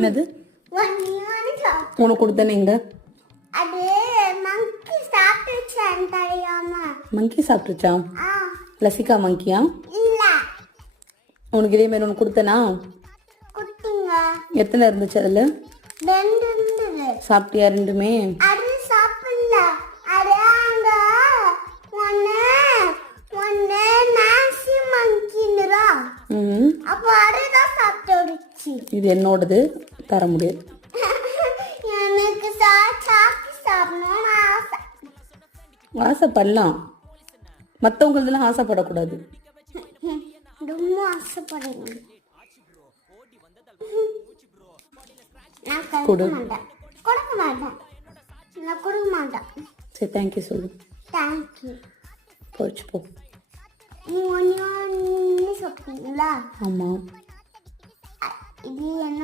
என்னது உனக்கு கொடுத்தனேங்க? அது மங்கி சாப்பிட்டுச்சான் தெரியாம. மங்கி சாப்பிட்டுச்சா? லசிகா மங்கியா? இல்ல. உனக்கு இதே மாதிரி ஒன்று கொடுத்தனா? குட்டிங்க. எத்தனை இருந்துச்சு அதுல? 2 இருந்தது. சாப்பிட்டியா ரெண்டுமே? அது சாப்பிடல. அது அங்க ஒன்னு நாசி மங்கின்றா. அப்ப அதுதான் சாப்பிட்டுடுச்சு. இது என்னோடது, தர முடியாது. எனக்கு சாப்பிட்டு சாப்பிடணும்னு ஆசை. ஆசைப்படலாம், மற்றவங்களதெல்லாம் ஆசைப்படக்கூடாது. ரொம்ப ஆசைப்படுங்க. நான் கொடுக்க மாட்டேன். நான் கொடுக்க மாட்டேன். சரி, தேங்க்யூ சொல்லு. தேங்க்யூ. போச்சு போ. ஒன்று சாப்பிட்டீங்களா? ஆமாம். இது என்ன